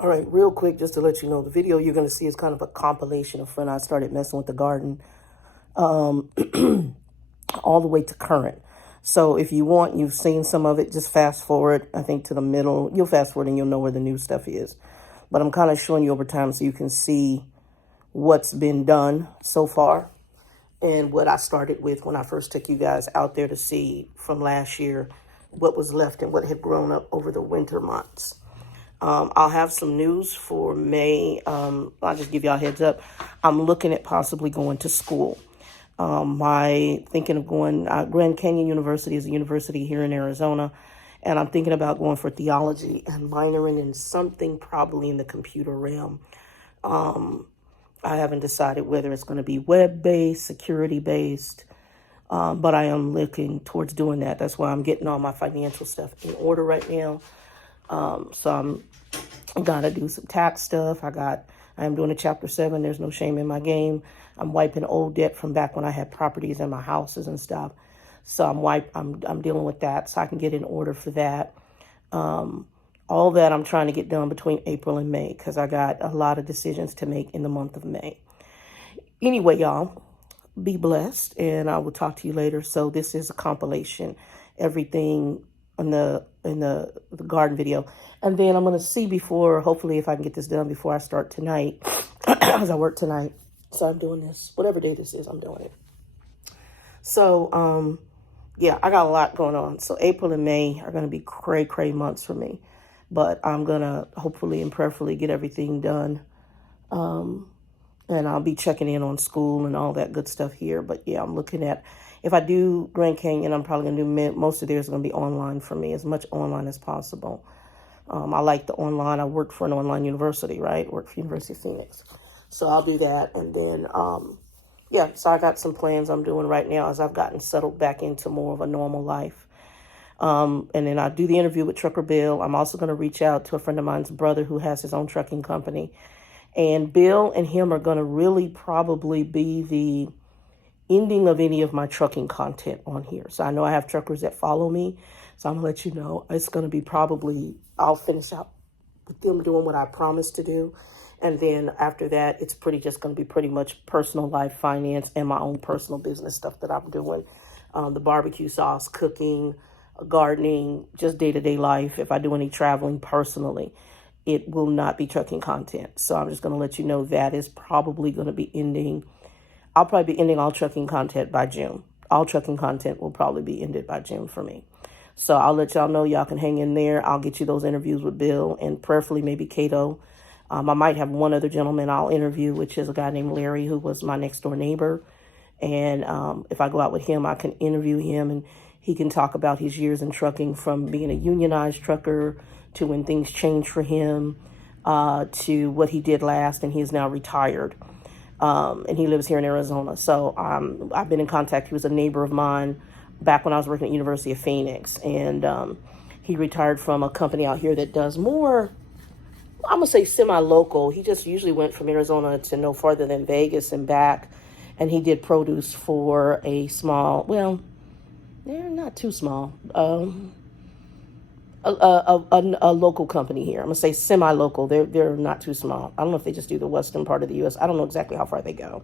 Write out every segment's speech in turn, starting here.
All right, real quick, just to let you know, the video you're going to see is kind of a compilation of when I started messing with the garden, all the way to current. So if you want, you've seen some of it, just fast forward, I think, to the middle. You'll fast forward and you'll know where the new stuff is. But I'm kind of showing you over time so you can see what's been done so far and what I started with when I first took you guys out there to see from last year what was left and what had grown up over the winter months. I'll have some news for May. I'll just give y'all a heads up. I'm looking at possibly going to school. Thinking of going, Grand Canyon University is a university here in Arizona, and I'm thinking about going for theology and minoring in something probably in the computer realm. I haven't decided whether it's going to be web-based, security-based, but I am looking towards doing that. That's why I'm getting all my financial stuff in order right now. So I'm gotta do some tax stuff. I am doing a Chapter 7. There's no shame in my game. I'm wiping old debt from back when I had properties in my houses and stuff. So I'm dealing with that so I can get in order for that. All that I'm trying to get done between April and May because I got a lot of decisions to make in the month of May. Anyway, y'all, be blessed, and I will talk to you later. So this is a compilation, everything in the garden video. And then I'm going to see hopefully if I can get this done before I start tonight, because I work tonight. So I'm doing this, whatever day this is, I'm doing it. So, yeah, I got a lot going on. So April and May are going to be cray months for me. But I'm going to hopefully and prayerfully get everything done. And I'll be checking in on school and all that good stuff here. But yeah, I'm looking at, if I do Grand Canyon, I'm probably going to do, most of theirs is going to be online for me, as much online as possible. I like the online. I worked for an online university, right? Worked for University of Phoenix. So I'll do that. And then, yeah, so I got some plans I'm doing right now as I've gotten settled back into more of a normal life. And then I do the interview with Trucker Bill. I'm also going to reach out to a friend of mine's brother who has his own trucking company. And Bill and him are going to really probably be the ending of any of my trucking content on here. So I know I have truckers that follow me. So I'm going to let you know it's going to be probably, I'll finish out with them doing what I promised to do. And then after that, it's just going to be pretty much personal life, finance, and my own personal business stuff that I'm doing. The barbecue sauce, cooking, gardening, just day-to-day life. If I do any traveling personally, it will not be trucking content. So I'm just going to let you know that is probably going to be ending. I'll probably be ending all trucking content by June. All trucking content will probably be ended by June for me. So I'll let y'all know. Y'all can hang in there. I'll get you those interviews with Bill and prayerfully maybe Cato. I might have one other gentleman I'll interview, which is a guy named Larry, who was my next door neighbor. And if I go out with him, I can interview him and he can talk about his years in trucking, from being a unionized trucker to when things changed for him, to what he did last, and he is now retired. And he lives here in Arizona. So I've been in contact. He was a neighbor of mine back when I was working at University of Phoenix. And he retired from a company out here that does more, I'm going to say semi-local. He just usually went from Arizona to no farther than Vegas and back. And he did produce for a small, well, they're not too small, a local company here. I'm going to say semi-local. They're not too small. I don't know if they just do the western part of the U.S. I don't know exactly how far they go.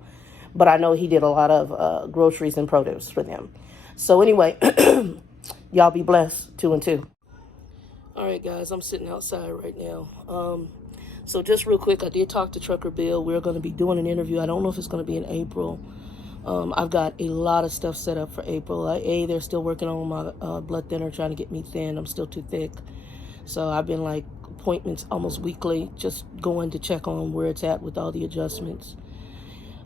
But I know he did a lot of groceries and produce for them. So anyway, y'all be blessed, 2 and 2. All right, guys, I'm sitting outside right now. So just real quick, I did talk to Trucker Bill. We're going to be doing an interview. I don't know if it's going to be in April. I've got a lot of stuff set up for April. They're still working on my blood thinner, trying to get me thin. I'm still too thick. So I've been like appointments almost weekly, just going to check on where it's at with all the adjustments.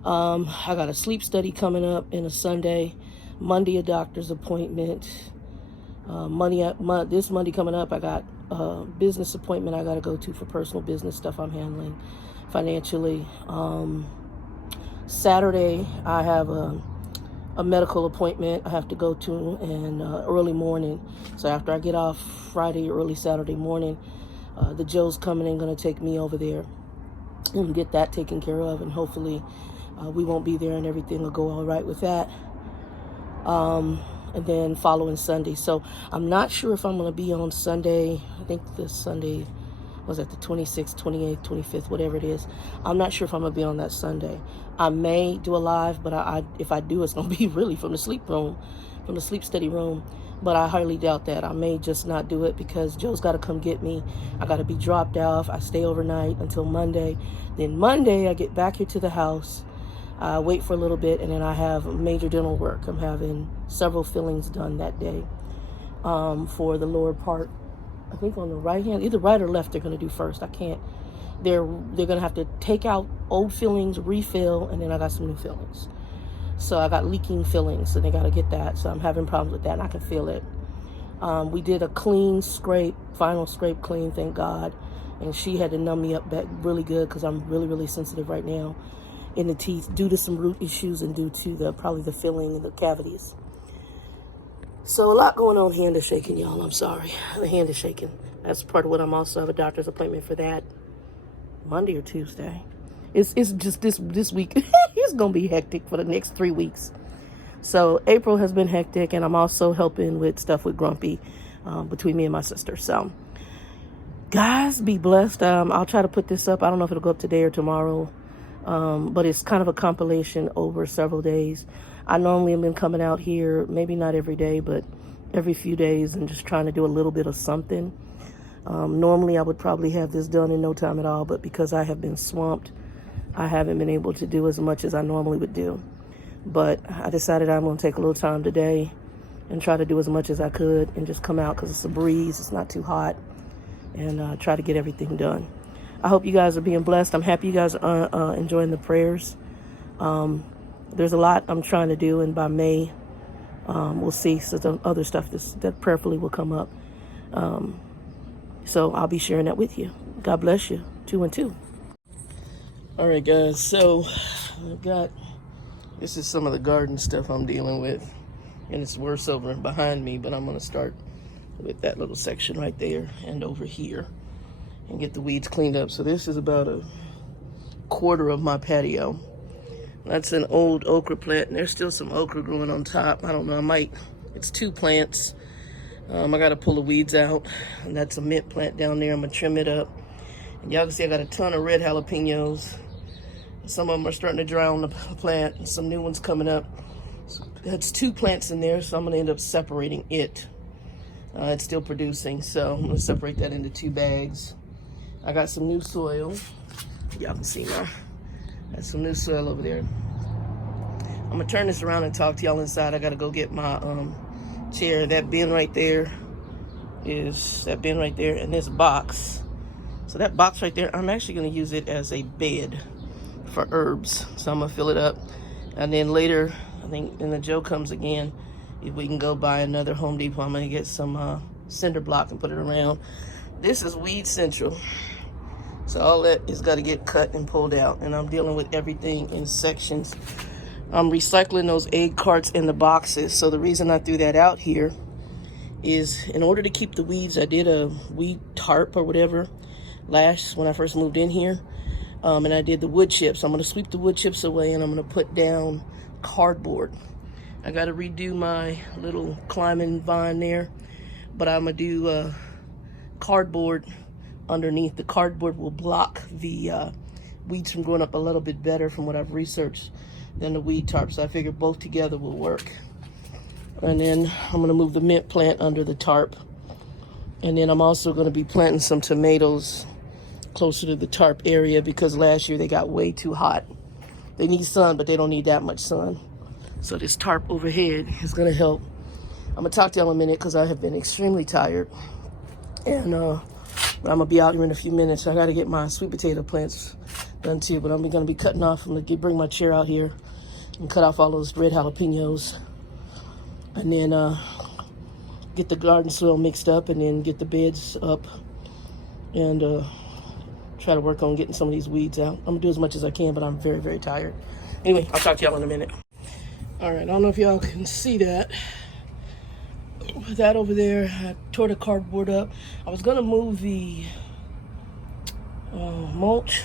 I got a sleep study coming up in a Sunday. Monday, a doctor's appointment. This Monday coming up, I got a business appointment I got to go to for personal business stuff I'm handling financially. Saturday, I have a medical appointment I have to go to in early morning. So after I get off Friday, early Saturday morning, the Joe's coming in, going to take me over there and get that taken care of. And hopefully we won't be there and everything will go all right with that. And then following Sunday. So I'm not sure if I'm going to be on Sunday. I think this Sunday, was it the 26th, 28th, 25th, whatever it is. I'm not sure if I'm going to be on that Sunday. I may do a live, but if I do, it's going to be really from the sleep study room. But I highly doubt that. I may just not do it because Joe's got to come get me. I got to be dropped off. I stay overnight until Monday. Then Monday, I get back here to the house. I wait for a little bit, and then I have major dental work. I'm having several fillings done that day for the lower part. I think on the right hand, either right or left, they're going to do first. I can't. They're going to have to take out old fillings, refill, and then I got some new fillings. So I got leaking fillings, so they got to get that. So I'm having problems with that, and I can feel it. We did a clean scrape, final scrape clean, thank God. And she had to numb me up back really good because I'm really, really sensitive right now in the teeth due to some root issues and due to probably the filling and the cavities. So a lot going on. Hand is shaking, y'all. I'm sorry. The hand is shaking. That's part of what I'm also have a doctor's appointment for that Monday or Tuesday. It's just this week. It's going to be hectic for the next 3 weeks. So April has been hectic, and I'm also helping with stuff with Grumpy between me and my sister. So guys, be blessed. I'll try to put this up. I don't know if it'll go up today or tomorrow, but it's kind of a compilation over several days. I normally have been coming out here, maybe not every day, but every few days and just trying to do a little bit of something. Normally I would probably have this done in no time at all, but because I have been swamped, I haven't been able to do as much as I normally would do. But I decided I'm going to take a little time today and try to do as much as I could and just come out because it's a breeze. It's not too hot, and try to get everything done. I hope you guys are being blessed. I'm happy you guys are enjoying the prayers. There's a lot I'm trying to do, and by May, we'll see. So the other stuff that prayerfully will come up. So I'll be sharing that with you. God bless you. 2 and 2. All right, guys. So this is some of the garden stuff I'm dealing with, and it's worse over behind me. But I'm going to start with that little section right there and over here, and get the weeds cleaned up. So this is about a quarter of my patio. That's an old okra plant, and there's still some okra growing on top. I don't know, it's 2 plants. I got to pull the weeds out, and that's a mint plant down there. I'm going to trim it up. And y'all can see I got a ton of red jalapenos. Some of them are starting to dry on the plant, and some new ones coming up. So that's 2 plants in there, so I'm going to end up separating it. It's still producing, so I'm going to separate that into 2 bags. I got some new soil. Y'all can see now. That's some new soil over there. I'm going to turn this around and talk to y'all inside. I got to go get my chair. That bin right there and this box. So that box right there, I'm actually going to use it as a bed for herbs. So I'm going to fill it up. And then later, I think when Joe comes again, if we can go buy another Home Depot, I'm going to get some cinder block and put it around. This is Weed Central. So all that is got to get cut and pulled out. And I'm dealing with everything in sections. I'm recycling those egg carts in the boxes. So the reason I threw that out here is in order to keep the weeds, I did a weed tarp or whatever when I first moved in here. And I did the wood chips. I'm going to sweep the wood chips away, and I'm going to put down cardboard. I got to redo my little climbing vine there, but I'm going to do cardboard underneath. The cardboard will block the weeds from growing up a little bit better from what I've researched than the weed tarp. So I figure both together will work. And then I'm going to move the mint plant under the tarp. And then I'm also going to be planting some tomatoes closer to the tarp area because last year they got way too hot. They need sun, but they don't need that much sun. So this tarp overhead is going to help. I'm going to talk to y'all in a minute because I have been extremely tired. And I'm going to be out here in a few minutes. I got to get my sweet potato plants done too, but I'm going to be cutting off. I'm going to bring my chair out here and cut off all those red jalapenos. And then get the garden soil mixed up and then get the beds up and try to work on getting some of these weeds out. I'm going to do as much as I can, but I'm very, very tired. Anyway, I'll talk to y'all in a minute. All right, I don't know if y'all can see that. That over there, I tore the cardboard up. I was going to move the mulch,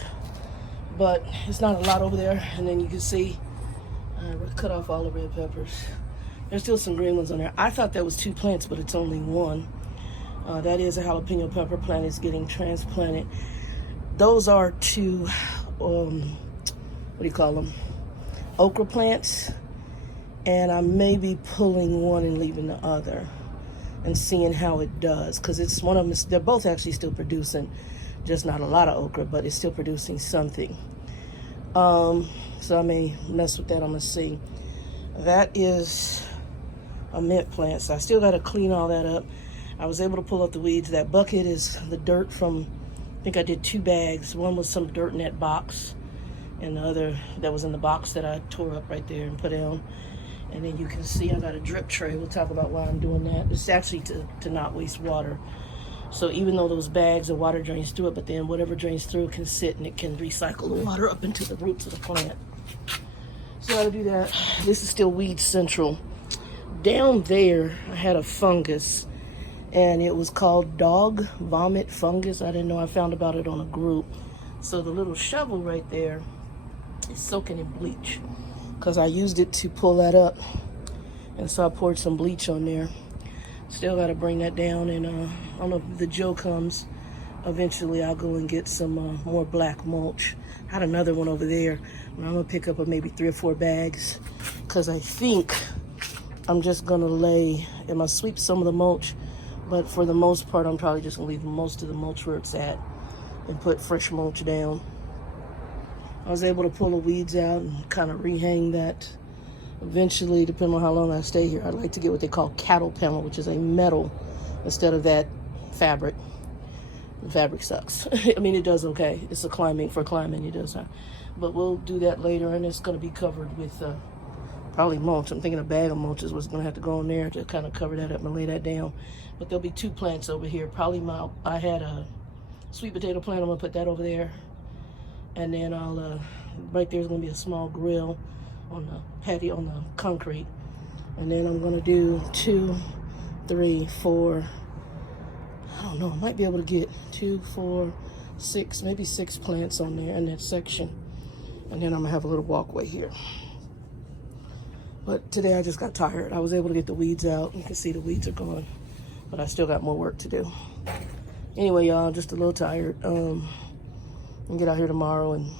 but it's not a lot over there. And then you can see I cut off all the red peppers. There's still some green ones on there. I thought that was 2 plants, but it's only 1. That is a jalapeno pepper plant. It's getting transplanted. Those are two, what do you call them? Okra plants. And I may be pulling one and leaving the other and seeing how it does. Because it's one of them, they're both actually still producing, just not a lot of okra, but it's still producing something. So I may mess with that. I'm going to see. That is a mint plant. So I still got to clean all that up. I was able to pull up the weeds. That bucket is the dirt from, I think I did 2 bags. One was some dirt in that box, and the other that was in the box that I tore up right there and put down. And then you can see I got a drip tray. We'll talk about why I'm doing that. It's actually to not waste water. So even though those bags of water drains through it, but then whatever drains through it can sit and it can recycle the water up into the roots of the plant. So I'll do that. This is still weed central. Down there, I had a fungus, and it was called dog vomit fungus. I didn't know. I found about it on a group. So the little shovel right there is soaking in bleach, because I used it to pull that up, and so I poured some bleach on there. Still got to bring that down, and I don't know if the Joe comes. Eventually, I'll go and get some more black mulch. I had another one over there, and I'm going to pick up maybe 3 or 4 bags, because I think I'm just going to lay, and I sweep some of the mulch, but for the most part, I'm probably just going to leave most of the mulch where it's at and put fresh mulch down. I was able to pull the weeds out and kind of rehang that. Eventually, depending on how long I stay here, I'd like to get what they call cattle panel, which is a metal instead of that fabric. The fabric sucks. I mean, it does okay. It's a climbing, it does not. But we'll do that later, and it's going to be covered with probably mulch. I'm thinking a bag of mulch is what's going to have to go in there to kind of cover that up and lay that down. But there'll be 2 plants over here. Probably I had a sweet potato plant. I'm going to put that over there. And then I'll, right there's going to be a small grill on the patio, on the concrete. And then I'm going to do 2, 3, 4, I don't know, I might be able to get 2, 4, 6, maybe 6 plants on there in that section. And then I'm going to have a little walkway here. But today I just got tired. I was able to get the weeds out. You can see the weeds are gone, but I still got more work to do. Anyway, y'all, just a little tired. I'll get out here tomorrow and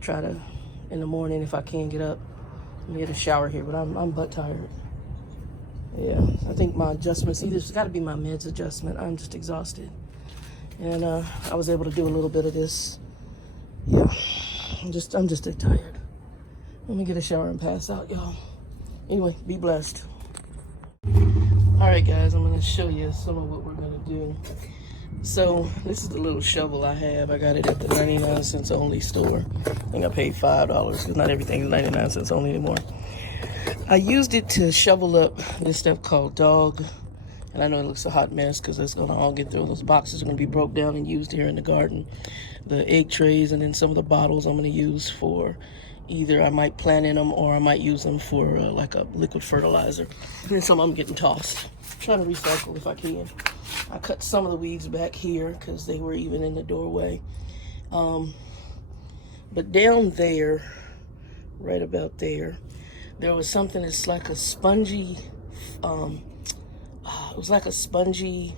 try to, in the morning, if I can get up and get a shower here, but I'm butt tired. Yeah, I think my adjustments, it's got to be my meds adjustment. I'm just exhausted. And I was able to do a little bit of this. Yeah, I'm just tired. Let me get a shower and pass out, y'all. Anyway, be blessed. All right, guys, I'm going to show you some of what we're going to do. So this is the little shovel I have. I got it at the 99 cents only store. I think I paid $5 because not everything is 99 cents only anymore. I used it to shovel up this stuff called dog. And I know it looks a hot mess because it's going to all get through. Those boxes are going to be broke down and used here in the garden. The egg trays and then some of the bottles I'm going to use for either I might plant in them or I might use them for like a liquid fertilizer. And then some of them getting tossed. I'm trying to recycle if I can. I cut some of the weeds back here because they were even in the doorway. But down there, right about there, there was something that's like a spongy, it was like a spongy,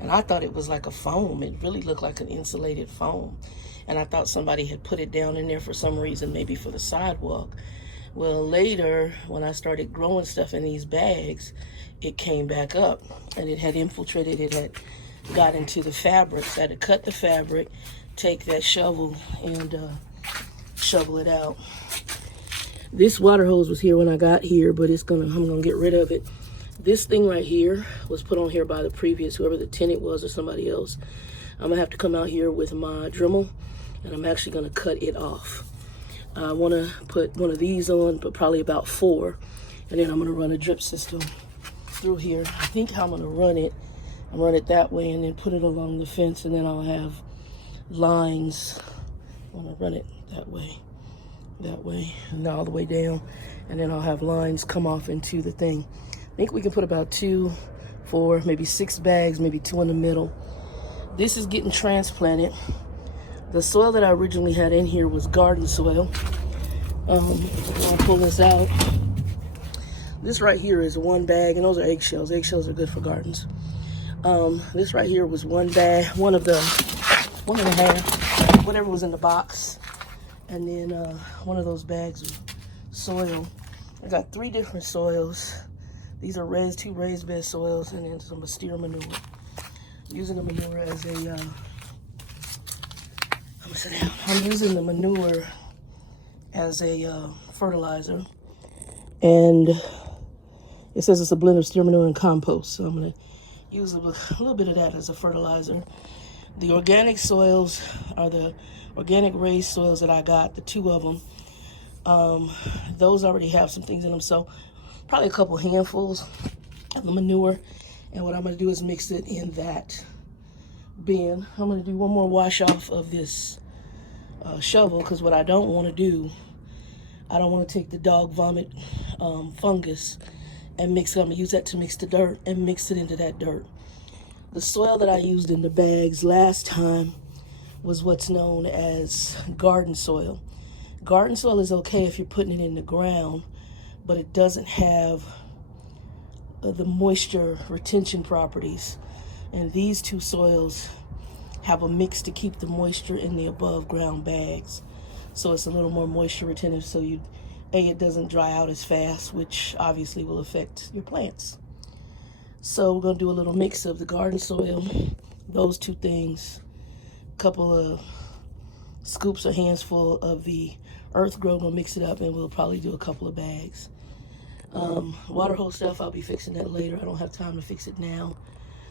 and I thought it was like a foam. It really looked like an insulated foam. And I thought somebody had put it down in there for some reason, maybe for the sidewalk. Well, later, when I started growing stuff in these bags, it came back up and it had infiltrated, it had got into the fabric. So I had to cut the fabric, take that shovel and shovel it out. This water hose was here when I got here, but I'm gonna get rid of it. This thing right here was put on here by the previous, whoever the tenant was or somebody else. I'm gonna have to come out here with my Dremel and I'm actually gonna cut it off. I wanna put one of these on, but probably about 4. And then I'm gonna run a drip system through here. I think how I'm gonna run it that way and then put it along the fence, and then I'll have lines. I'm gonna run it that way, and all the way down. And then I'll have lines come off into the thing. I think we can put about 2, 4, maybe 6 bags, maybe 2 in the middle. This is getting transplanted. The soil that I originally had in here was garden soil. I'll pull this out. This right here is one bag, and those are eggshells. Eggshells are good for gardens. This right here was one bag, one and a half, whatever was in the box. And then one of those bags of soil. I got 3 different soils. These are two raised bed soils, and then some steer manure. I'm using the manure as a, I'm using the manure as a fertilizer. And it says it's a blend of steer manure and compost. So I'm gonna use a little bit of that as a fertilizer. The organic soils are the organic raised soils that I got, the 2 of them. Those already have some things in them, so probably a couple handfuls of the manure. And what I'm going to do is mix it in that bin. I'm going to do one more wash off of this shovel, because what I don't want to do, I don't want to take the dog vomit fungus and mix it. I'm going to use that to mix the dirt and mix it into that dirt. The soil that I used in the bags last time was what's known as garden soil. Garden soil is okay if you're putting it in the ground, but it doesn't have the moisture retention properties. And these 2 soils have a mix to keep the moisture in the above ground bags. So it's a little more moisture retentive, so it doesn't dry out as fast, which obviously will affect your plants. So we're gonna do a little mix of the garden soil, those 2 things, a couple of scoops or hands full of the earth grow. Gonna mix it up, and we'll probably do a couple of bags. Water hose stuff, I'll be fixing that later. I don't have time to fix it now.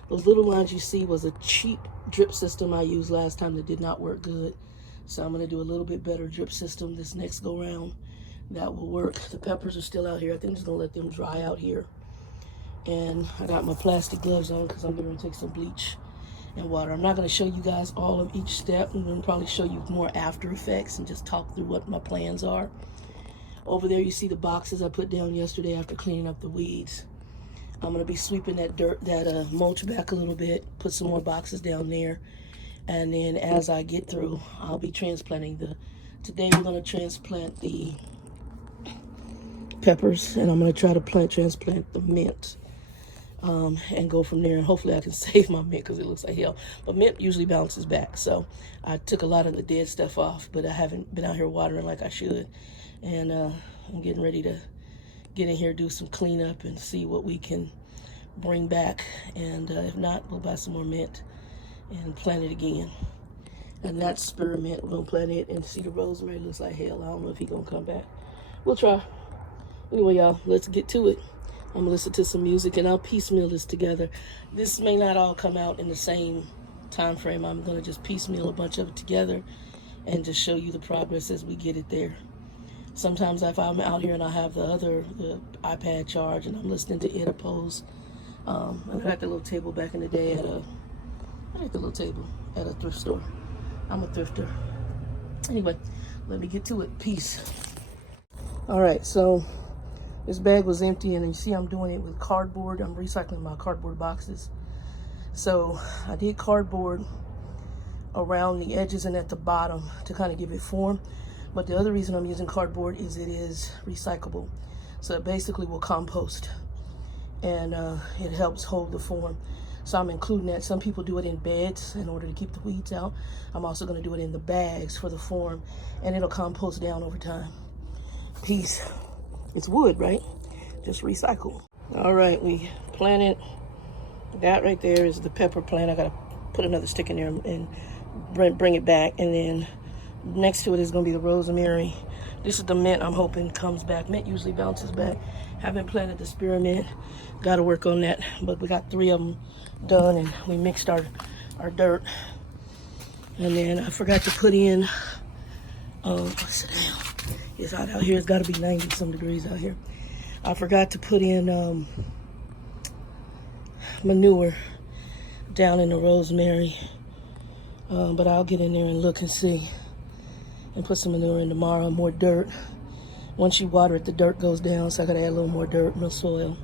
Those little lines you see was a cheap drip system I used last time that did not work good. So I'm gonna do a little bit better drip system this next go round. That will work. The peppers are still out here. I think I'm just gonna let them dry out here. And I got my plastic gloves on because I'm gonna take some bleach and water. I'm not gonna show you guys all of each step. I'm gonna probably show you more after effects and just talk through what my plans are. Over there you see the boxes I put down yesterday after cleaning up the weeds. I'm gonna be sweeping that mulch back a little bit, put some more boxes down there, and then as I get through, I'll be transplanting today we're gonna transplant the peppers, and I'm gonna try to transplant the mint, and go from there. And hopefully I can save my mint because it looks like hell. But mint usually bounces back, so I took a lot of the dead stuff off, but I haven't been out here watering like I should. And I'm getting ready to get in here, do some cleanup, and see what we can bring back. And if not, we'll buy some more mint and plant it again. And that's spearmint. We're gonna plant it, and see the rosemary looks like hell. I don't know if he's gonna come back. We'll try. Anyway, y'all, let's get to it. I'm gonna listen to some music, and I'll piecemeal this together. This may not all come out in the same time frame. I'm gonna just piecemeal a bunch of it together and just show you the progress as we get it there. Sometimes if I'm out here and I have the iPad charged and I'm listening to it oppose. I got the little table back in the day at a thrift store. I'm a thrifter. Anyway, let me get to it. Peace. All right, so this bag was empty, and you see I'm doing it with cardboard. I'm recycling my cardboard boxes. So I did cardboard around the edges and at the bottom to kind of give it form. But the other reason I'm using cardboard is it is recyclable. So it basically will compost, and it helps hold the form. So I'm including that. Some people do it in beds in order to keep the weeds out. I'm also gonna do it in the bags for the form, and it'll compost down over time. Peace. It's wood, right? Just recycle. All right, we planted. That right there is the pepper plant. I gotta put another stick in there and bring it back. And then next to it is gonna be the rosemary. This is the mint I'm hoping comes back. Mint usually bounces back. Haven't planted the spearmint. Gotta work on that. But we got 3 of them done, and we mixed our dirt. And then I forgot to put in, what's it now? It's hot out here. It's gotta be 90 some degrees out here. I forgot to put in manure down in the rosemary. But I'll get in there and look and see. And put some manure in tomorrow, more dirt. Once you water it, the dirt goes down, so I gotta add a little more dirt, more soil.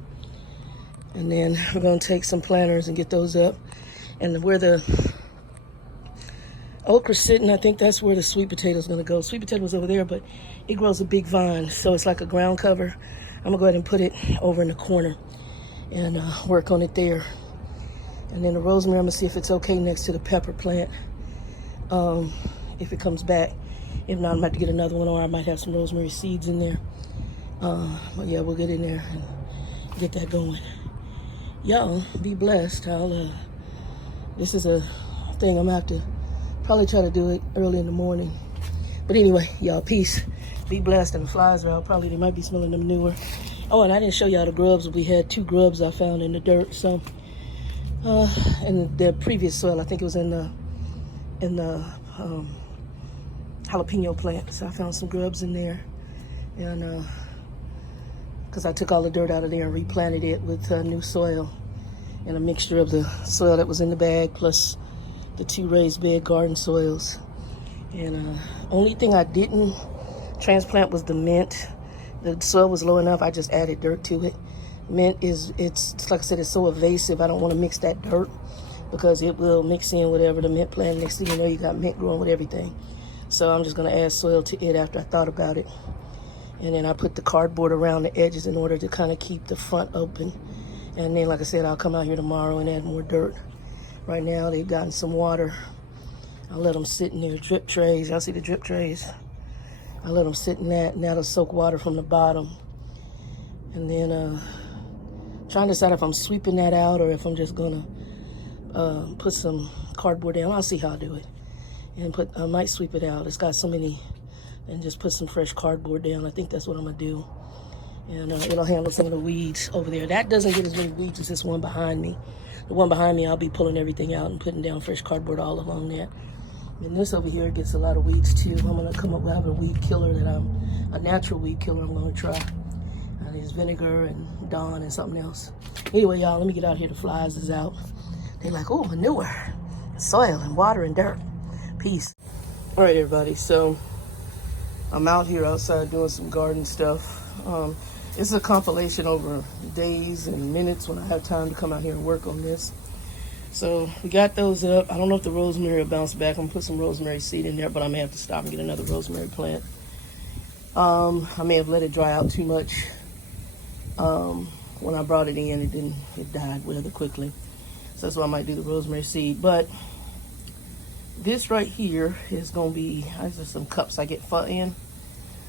And then we're gonna take some planters and get those up. And where the okra's sitting, I think that's where the sweet potato's gonna go. Sweet potato's over there, but it grows a big vine, so it's like a ground cover. I'm gonna go ahead and put it over in the corner and work on it there. And then the rosemary, I'm gonna see if it's okay next to the pepper plant. If it comes back. If not, I'm about to get another one, or I might have some rosemary seeds in there. But yeah, we'll get in there and get that going. Y'all be blessed. This is a thing I'm gonna have to probably try to do it early in the morning. But anyway, y'all, peace. Be blessed. And the flies are out. Probably they might be smelling them newer. Oh, and I didn't show y'all the grubs. We had 2 grubs I found in the dirt. So, in the previous soil, I think it was in the jalapeno plant. So I found some grubs in there, and because I took all the dirt out of there and replanted it with new soil and a mixture of the soil that was in the bag plus the 2 raised bed garden soils. And only thing I didn't transplant was the mint. The soil was low enough, I just added dirt to it. Mint it's like I said, it's so evasive. I don't want to mix that dirt because it will mix in whatever the mint plant. Next thing you know, you got mint growing with everything. So I'm just going to add soil to it after I thought about it. And then I put the cardboard around the edges in order to kind of keep the front open. And then, like I said, I'll come out here tomorrow and add more dirt. Right now, they've gotten some water. I'll let them sit in their drip trays. Y'all see the drip trays? I'll let them sit in that, and that'll soak water from the bottom. And then trying to decide if I'm sweeping that out or if I'm just going to put some cardboard down. I'll see how I do it. And I might sweep it out. It's got so many, and just put some fresh cardboard down. I think that's what I'm gonna do. And it'll handle some of the weeds over there. That doesn't get as many weeds as this one behind me. The one behind me, I'll be pulling everything out and putting down fresh cardboard all along that. And this over here gets a lot of weeds too. I'm gonna come up with a weed killer a natural weed killer I'm gonna try. There's vinegar and Dawn and something else. Anyway, y'all, let me get out here. The flies is out. They're like, oh, manure, soil and water and dirt. Peace. All right, everybody, so I'm out here outside doing some garden stuff. It's a compilation over days and minutes when I have time to come out here and work on this. So we got those up. I don't know if the rosemary will bounce back. I'm gonna put some rosemary seed in there, but I may have to stop and get another rosemary plant. I may have let it dry out too much. When I brought it in, it died rather quickly. So that's why I might do the rosemary seed. But this right here is going to be, these are some cups I get pho in.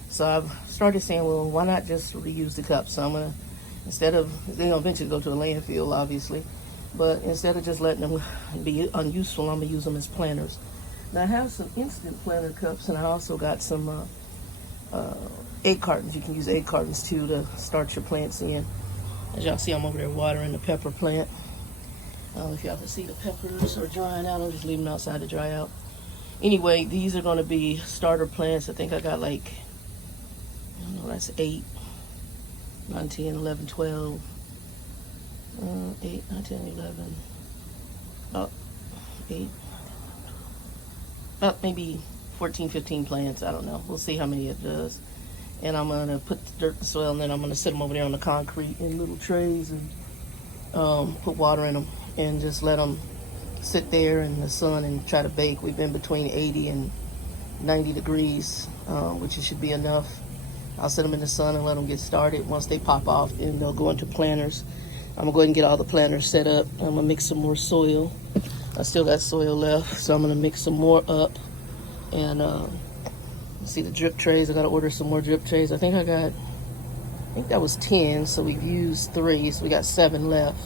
So I've started saying, well, why not just reuse the cups? So I'm going to, instead of, they're going to eventually go to a landfill, obviously. But instead of just letting them be unuseful, I'm going to use them as planters. Now I have some instant planter cups, and I also got some egg cartons. You can use egg cartons too to start your plants in. As y'all see, I'm over there watering the pepper plant. If y'all can see, the peppers are drying out. I'm just leaving them outside to dry out. Anyway, these are going to be starter plants. I think I got like, I don't know, that's 8, 9, 10, 11, 12, 8, 9, 10, 11, about 8, about maybe 14, 15 plants. I don't know. We'll see how many it does. And I'm going to put the dirt and soil, and then I'm going to set them over there on the concrete in little trays and put water in them and just let them sit there in the sun and try to bake. We've been between 80 and 90 degrees, which should be enough. I'll set them in the sun and let them get started. Once they pop off, then they'll go into planters. I'm going to go ahead and get all the planters set up. I'm going to mix some more soil. I still got soil left, so I'm going to mix some more up. And see the drip trays. I got to order some more drip trays. I think that was 10, so we've used 3, so we got 7 left.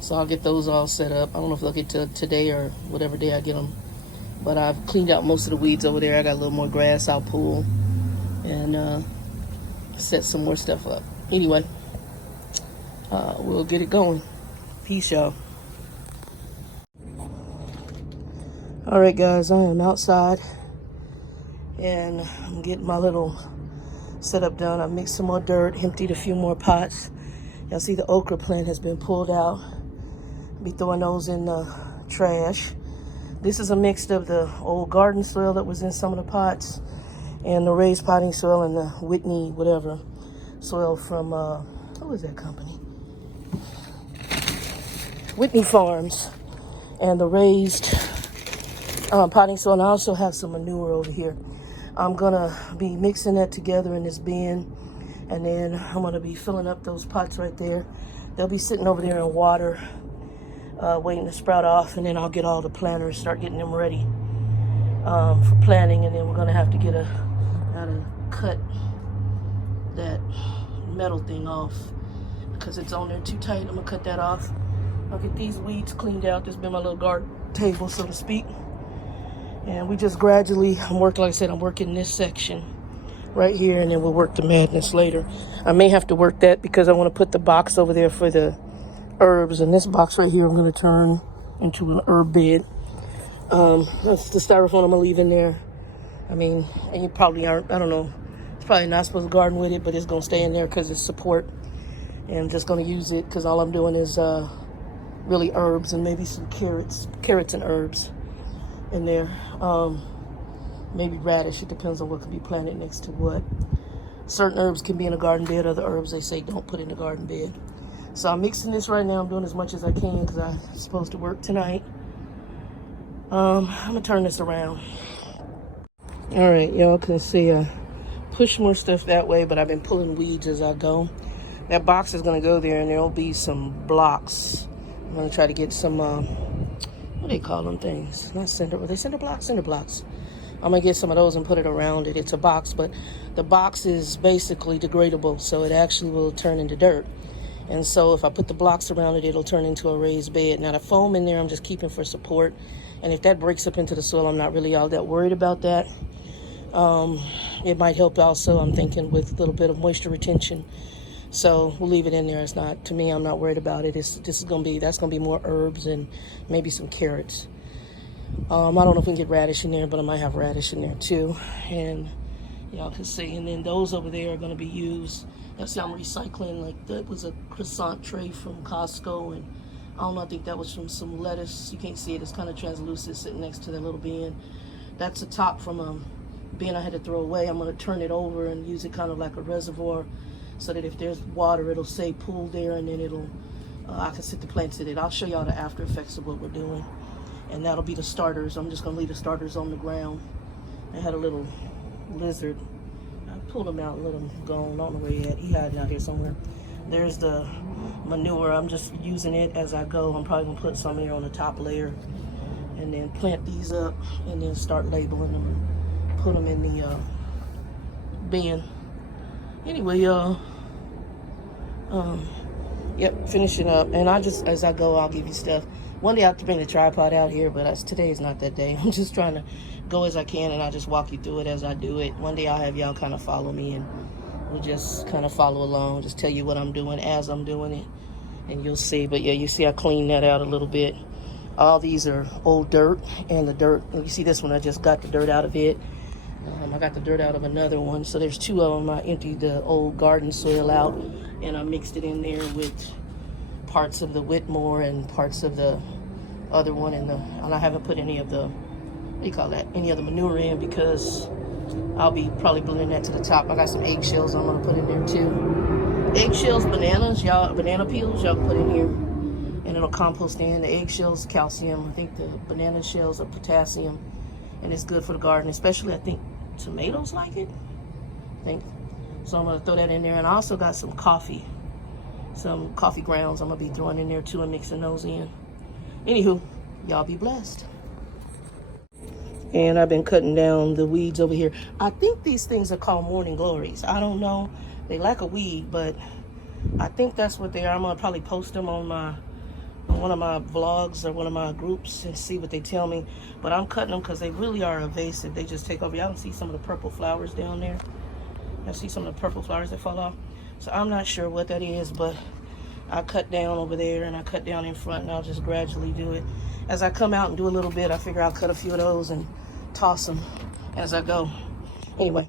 So I'll get those all set up. I don't know if they'll get to today or whatever day I get them. But I've cleaned out most of the weeds over there. I got a little more grass I'll pull and set some more stuff up. Anyway, we'll get it going. Peace, y'all. All right, guys, I am outside and I'm getting my little setup done. I mixed some more dirt, emptied a few more pots. Y'all see the okra plant has been pulled out. Be throwing those in the trash. This is a mix of the old garden soil that was in some of the pots and the raised potting soil and the Whitney whatever soil from who is that company? Whitney Farms, and the raised potting soil. And I also have some manure over here. I'm gonna be mixing that together in this bin, And then I'm gonna be filling up those pots right there. They'll be sitting over there in water, waiting to sprout off, and then I'll get all the planters, start getting them ready for planting. And then we're gonna have to get gotta cut that metal thing off because it's on there too tight. I'm gonna cut that off. I'll get these weeds cleaned out. This has been my little garden table, so to speak. And we just gradually, like I said, I'm working this section right here, and then we'll work the madness later. I may have to work that because I want to put the box over there for the herbs, and this box right here I'm going to turn into an herb bed. That's the styrofoam I'm going to leave in there. I mean, and you probably aren't, I don't know, it's probably not supposed to garden with it, but it's going to stay in there because it's support. And I'm just going to use it because all I'm doing is really herbs and maybe some carrots and herbs in there. Maybe radish. It depends on what can be planted next to what. Certain herbs can be in a garden bed. Other herbs they say don't put in the garden bed. So I'm mixing this right now. I'm doing as much as I can because I'm supposed to work tonight. I'm gonna turn this around. All right, y'all can see I push more stuff that way, but I've been pulling weeds as I go. That box is gonna go there, and there'll be some blocks. I'm gonna try to get some what do they call them things? Not cinder. Are they cinder blocks? Cinder blocks. I'm gonna get some of those and put it around it. It's a box, but the box is basically degradable, so it actually will turn into dirt. And so if I put the blocks around it, it'll turn into a raised bed. Now the foam in there, I'm just keeping for support. And if that breaks up into the soil, I'm not really all that worried about that. It might help also, I'm thinking, with a little bit of moisture retention. So we'll leave it in there. It's not, to me, I'm not worried about it. That's gonna be more herbs and maybe some carrots. I don't know if we can get radish in there, but I might have radish in there too. And y'all can see. And then those over there are going to be used. That's I'm recycling. Like that was a croissant tray from Costco, and I don't know. I think that was from some lettuce. You can't see it. It's kind of translucent, sitting next to that little bin. That's a top from a bin I had to throw away. I'm going to turn it over and use it kind of like a reservoir, so that if there's water, it'll say pool there, and then it'll I can sit the plants in it. I'll show y'all the after effects of what we're doing. And that'll be the starters. I'm just gonna leave the starters on the ground. I had a little lizard. I pulled him out and let him go. I don't know where he at. He hiding out here somewhere. There's the manure. I'm just using it as I go. I'm probably gonna put some here on the top layer and then plant these up and then start labeling them and put them in the bin. Anyway, y'all. Yep, finishing up. And I just, as I go, I'll give you stuff. One day I have to bring the tripod out here, but today is not that day. I'm just trying to go as I can, and I'll just walk you through it as I do it. One day I'll have y'all kind of follow me, and we'll just kind of follow along, just tell you what I'm doing as I'm doing it, and you'll see. But yeah, you see I cleaned that out a little bit. All these are old dirt, and the dirt, you see this one, I just got the dirt out of it. I got the dirt out of another one, so there's two of them. I emptied the old garden soil out, and I mixed it in there with parts of the Whitmore and parts of the other one, and I haven't put any of the, what do you call that, any of the manure in, because I'll be probably blending that to the top. I got some eggshells I'm gonna put in there too. Eggshells, bananas, y'all, banana peels, y'all can put in here, and it'll compost in. The eggshells, calcium. I think the banana shells are potassium, and it's good for the garden, especially I think tomatoes like it, I think. So I'm gonna throw that in there, and I also got some coffee grounds I'm gonna be throwing in there too and mixing those in. Anywho, y'all be blessed. And I've been cutting down the weeds over here. I think these things are called morning glories. I don't know. They lack a weed, but I think that's what they are. I'm gonna probably post them on one of my vlogs or one of my groups and see what they tell me. But I'm cutting them because they really are invasive. They just take over. Y'all can see some of the purple flowers down there. I see some of the purple flowers that fall off. So I'm not sure what that is, but I cut down over there and I cut down in front, and I'll just gradually do it. As I come out and do a little bit, I figure I'll cut a few of those and toss them as I go. Anyway.